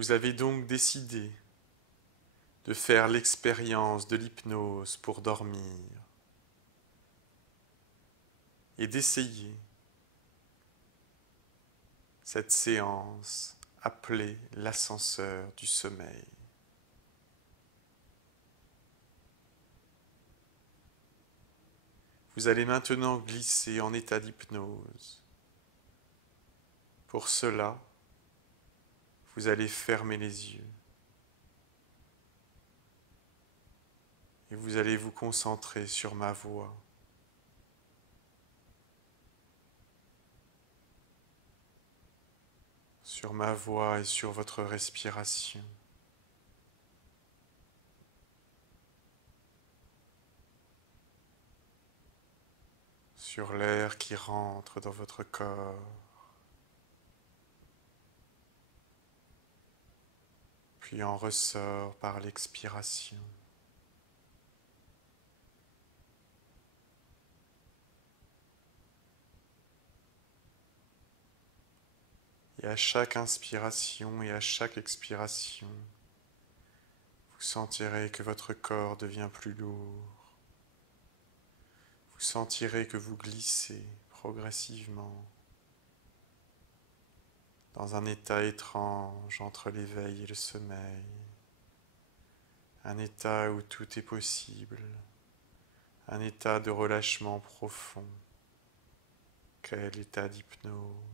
Vous avez donc décidé de faire l'expérience de l'hypnose pour dormir et d'essayer cette séance appelée l'ascenseur du sommeil. Vous allez maintenant glisser en état d'hypnose. Pour cela, vous allez fermer les yeux et vous allez vous concentrer sur ma voix. Sur ma voix et sur votre respiration. Sur l'air qui rentre dans votre corps, puis en ressort par l'expiration. Et à chaque inspiration et à chaque expiration, vous sentirez que votre corps devient plus lourd. Vous sentirez que vous glissez progressivement dans un état étrange entre l'éveil et le sommeil. Un état où tout est possible. Un état de relâchement profond. Quel état d'hypnose.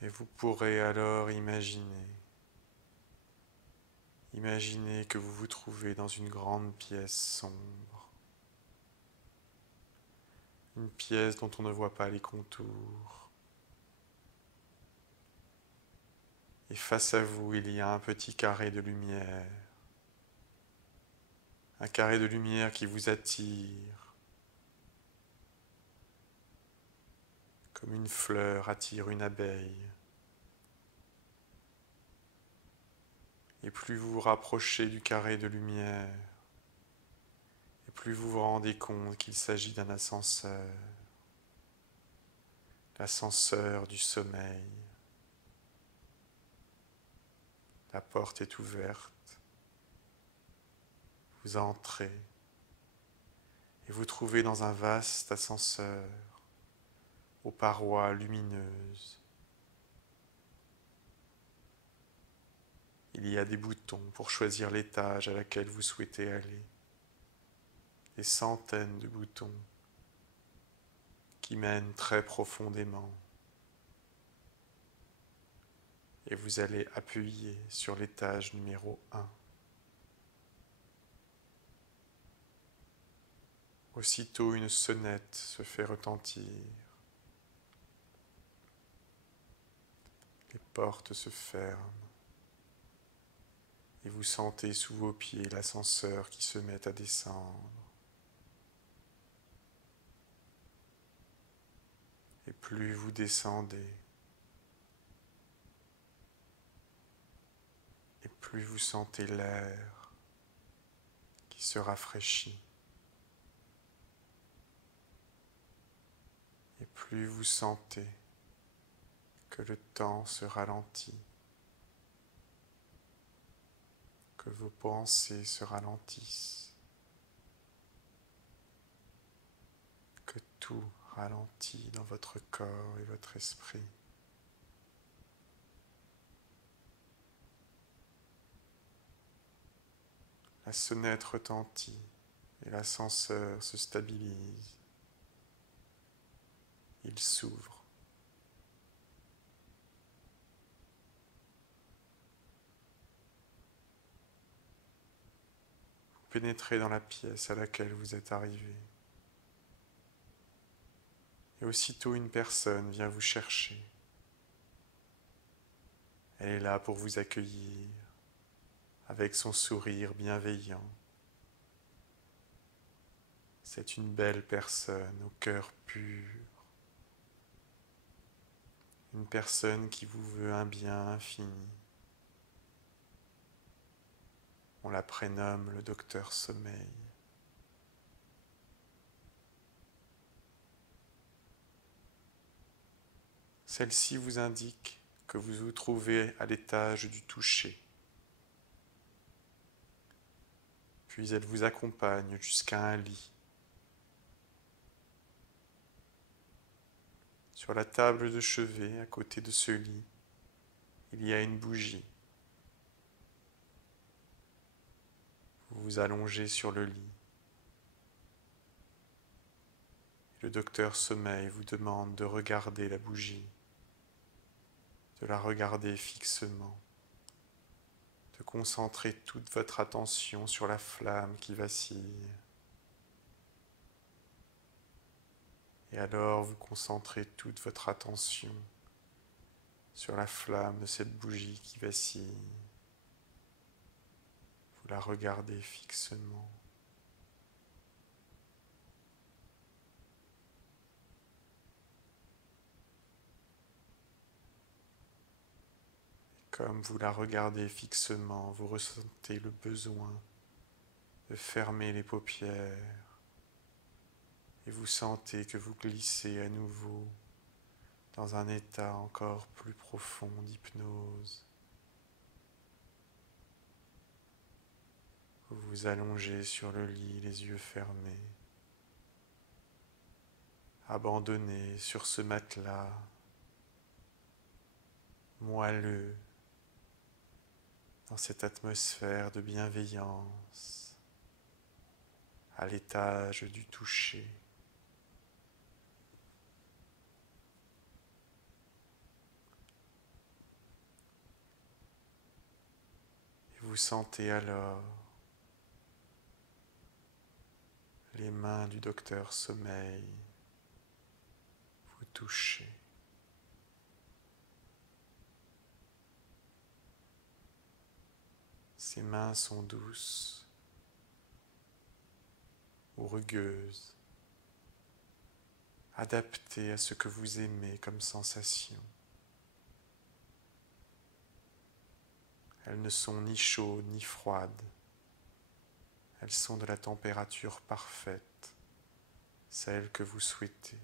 Et vous pourrez alors imaginer que vous vous trouvez dans une grande pièce sombre. Une pièce dont on ne voit pas les contours. Et face à vous, il y a un petit carré de lumière. Un carré de lumière qui vous attire, comme une fleur attire une abeille. Et plus vous vous rapprochez du carré de lumière, et plus vous vous rendez compte qu'il s'agit d'un ascenseur, l'ascenseur du sommeil. La porte est ouverte, vous entrez, et vous trouvez dans un vaste ascenseur, aux parois lumineuses. Il y a des boutons pour choisir l'étage à laquelle vous souhaitez aller. Des centaines de boutons qui mènent très profondément. Et vous allez appuyer sur l'étage numéro 1. Aussitôt une sonnette se fait retentir. Les portes se ferment. Et vous sentez sous vos pieds l'ascenseur qui se met à descendre. Et plus vous descendez, et plus vous sentez l'air qui se rafraîchit. Et plus vous sentez que le temps se ralentit, que vos pensées se ralentissent, que tout ralentit dans votre corps et votre esprit. La sonnette retentit et l'ascenseur se stabilise. Il s'ouvre. Vous pénétrez dans la pièce à laquelle vous êtes arrivé. Et aussitôt une personne vient vous chercher. Elle est là pour vous accueillir avec son sourire bienveillant. C'est une belle personne au cœur pur, une personne qui vous veut un bien infini. On la prénomme le docteur Sommeil. Celle-ci vous indique que vous vous trouvez à l'étage du toucher. Puis elle vous accompagne jusqu'à un lit. Sur la table de chevet, à côté de ce lit, il y a une bougie. Vous vous allongez sur le lit. Le docteur Sommeil vous demande de regarder la bougie, de la regarder fixement, de concentrer toute votre attention sur la flamme qui vacille. Et alors vous concentrez toute votre attention sur la flamme de cette bougie qui vacille. Vous la regardez fixement. Comme vous la regardez fixement, vous ressentez le besoin de fermer les paupières et vous sentez que vous glissez à nouveau dans un état encore plus profond d'hypnose. Vous vous allongez sur le lit, les yeux fermés, abandonné sur ce matelas moelleux, dans cette atmosphère de bienveillance, à l'étage du toucher. Et vous sentez alors les mains du docteur Sommeil vous toucher. Ses mains sont douces ou rugueuses, adaptées à ce que vous aimez comme sensation. Elles ne sont ni chaudes ni froides. Elles sont de la température parfaite, celle que vous souhaitez.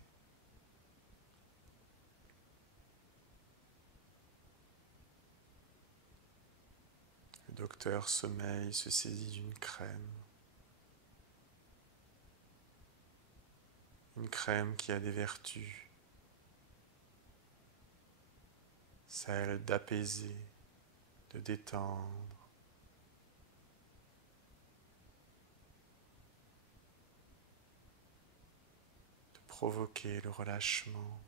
Le docteur Sommeil se saisit d'une crème. Une crème qui a des vertus, celle d'apaiser, de détendre, de provoquer le relâchement,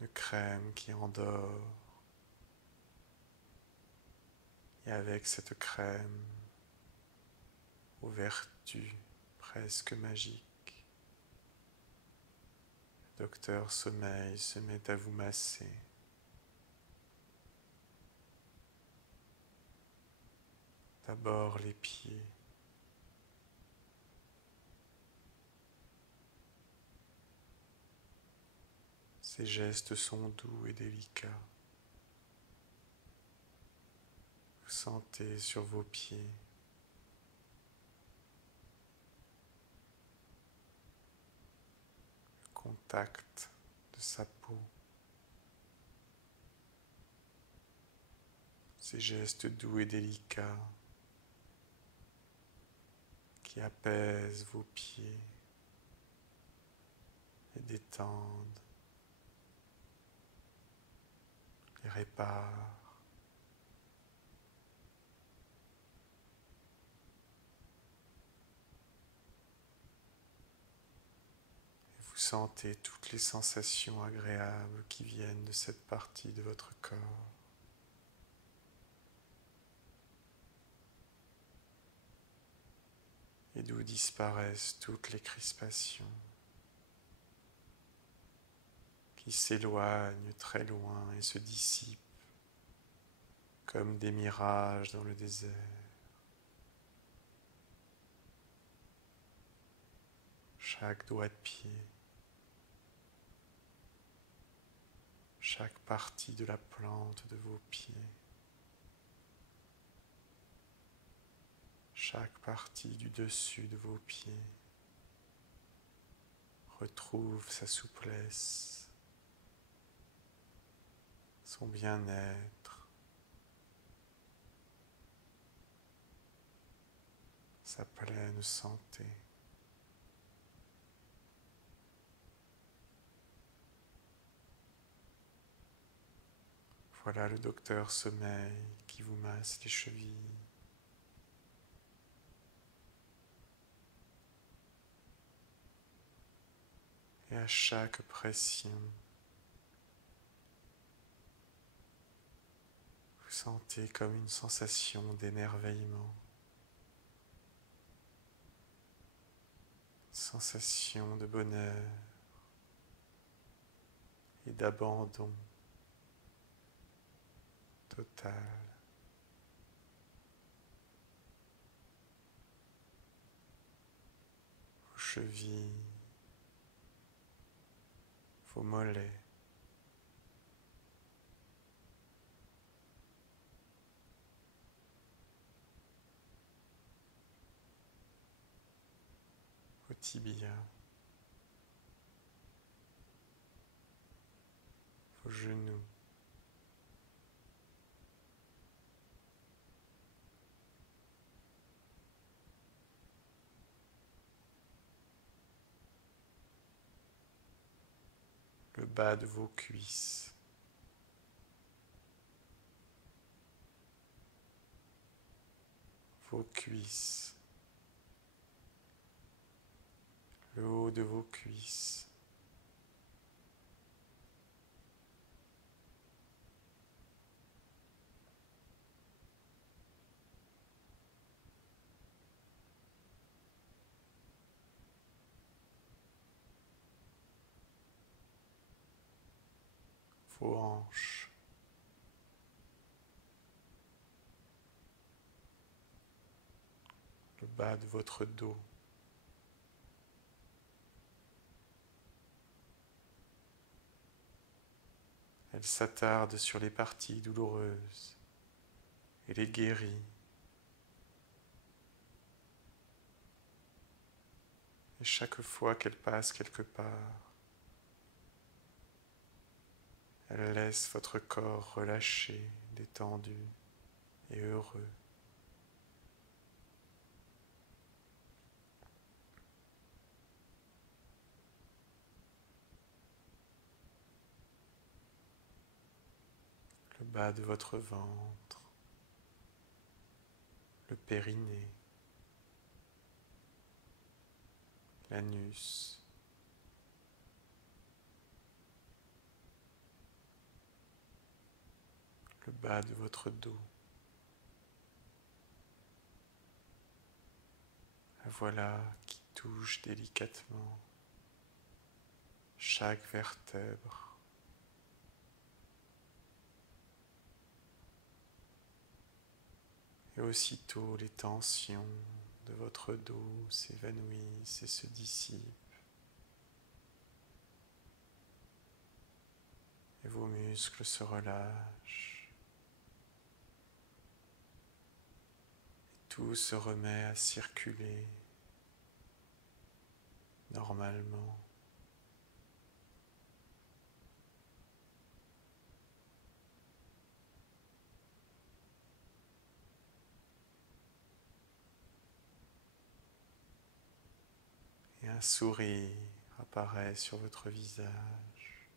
une crème qui endort. Et avec cette crème aux vertus presque magiques, le docteur Sommeil se met à vous masser. D'abord les pieds, ces gestes sont doux et délicats. Vous sentez sur vos pieds le contact de sa peau. Ces gestes doux et délicats qui apaisent vos pieds et détendent, les réparent. Vous sentez toutes les sensations agréables qui viennent de cette partie de votre corps. Et d'où disparaissent toutes les crispations qui s'éloignent très loin et se dissipent comme des mirages dans le désert. chaque doigt de pied, chaque partie de la plante de vos pieds, chaque partie du dessus de vos pieds retrouve sa souplesse, son bien-être, sa pleine santé. Voilà le docteur sommeil qui vous masse les chevilles. Et à chaque pression, vous sentez comme une sensation d'émerveillement, sensation de bonheur et d'abandon total. Vos chevilles, vos mollets, vos tibias, vos genoux, le bas de vos cuisses, vos cuisses, le haut de vos cuisses, vos hanches, le bas de votre dos, elle s'attarde sur les parties douloureuses et les guérit. Et chaque fois qu'elle passe quelque part, elle laisse votre corps relâché, détendu et heureux. Le bas de votre ventre, le périnée, l'anus, le bas de votre dos. La voilà qui touche délicatement chaque vertèbre. Et aussitôt les tensions de votre dos s'évanouissent et se dissipent. Et vos muscles se relâchent. Et tout se remet à circuler normalement. Et un sourire apparaît sur votre visage,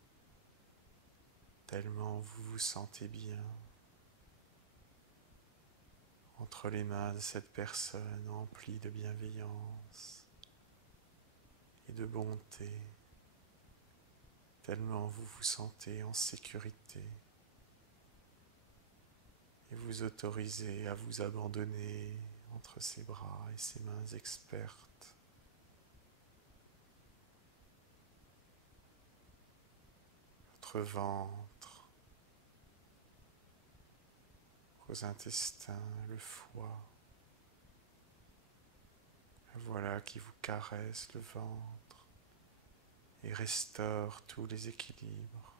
tellement vous vous sentez bien entre les mains de cette personne emplie de bienveillance et de bonté, tellement vous vous sentez en sécurité et vous autorisez à vous abandonner entre ses bras et ses mains expertes. Votre ventre, vos intestins, le foie, la voilà qui vous caresse le ventre, et restaure tous les équilibres.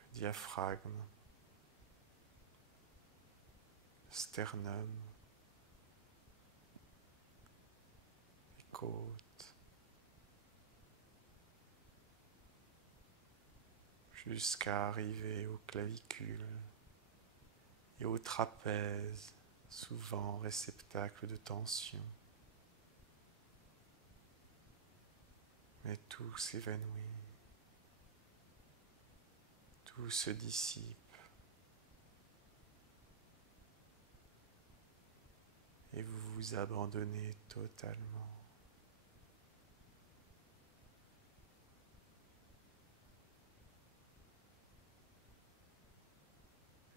Le diaphragme, le sternum, les côtes, jusqu'à arriver aux clavicules et au trapèze, souvent réceptacle de tension. Mais tout s'évanouit, tout se dissipe et vous vous abandonnez totalement.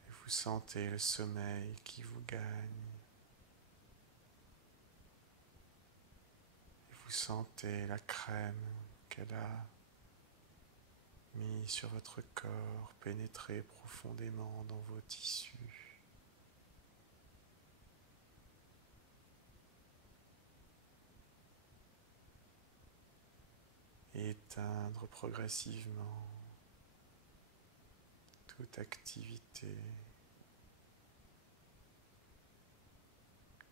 Et vous sentez le sommeil qui vous gagne. Vous sentez la crème qu'elle a mis sur votre corps pénétrer profondément dans vos tissus. Et éteindre progressivement toute activité,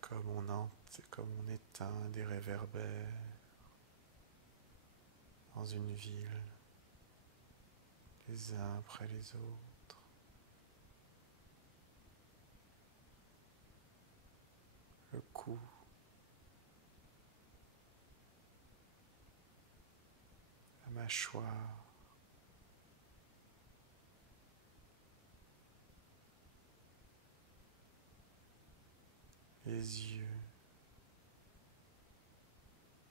comme on éteint des réverbères dans une ville, les uns après les autres. Le cou, la mâchoire, les yeux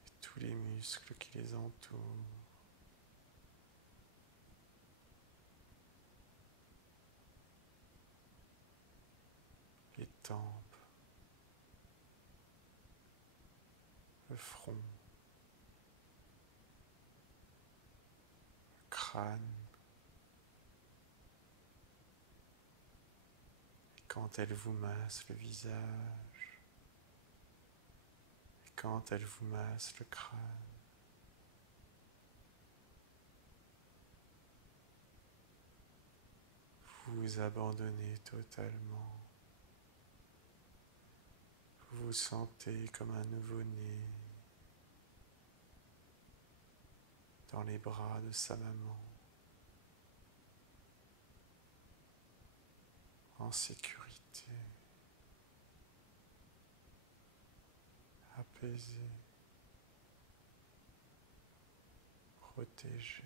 et tous les muscles qui les entourent. Les tempes, le front, le crâne. Et quand elle vous masse le visage, et quand elle vous masse le crâne, vous vous abandonnez totalement. Vous vous sentez comme un nouveau-né dans les bras de sa maman, en sécurité, apaisé, protégé.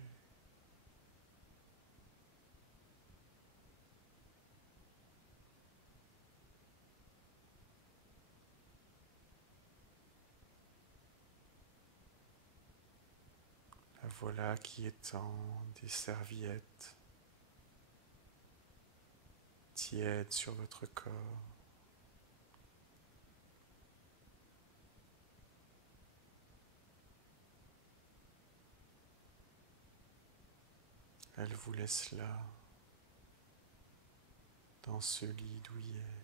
La voilà qui étend des serviettes tièdes sur votre corps. Elle vous laisse là, dans ce lit douillet.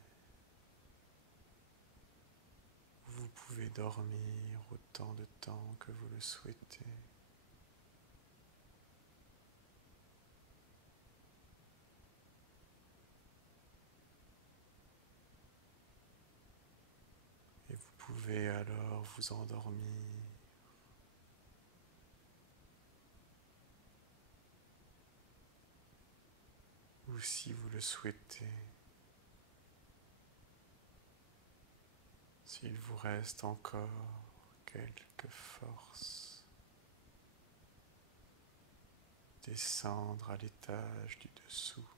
Vous pouvez dormir autant de temps que vous le souhaitez. Et vous pouvez alors vous endormir ou si vous le souhaitez, s'il vous reste encore quelques forces, descendre à l'étage du dessous.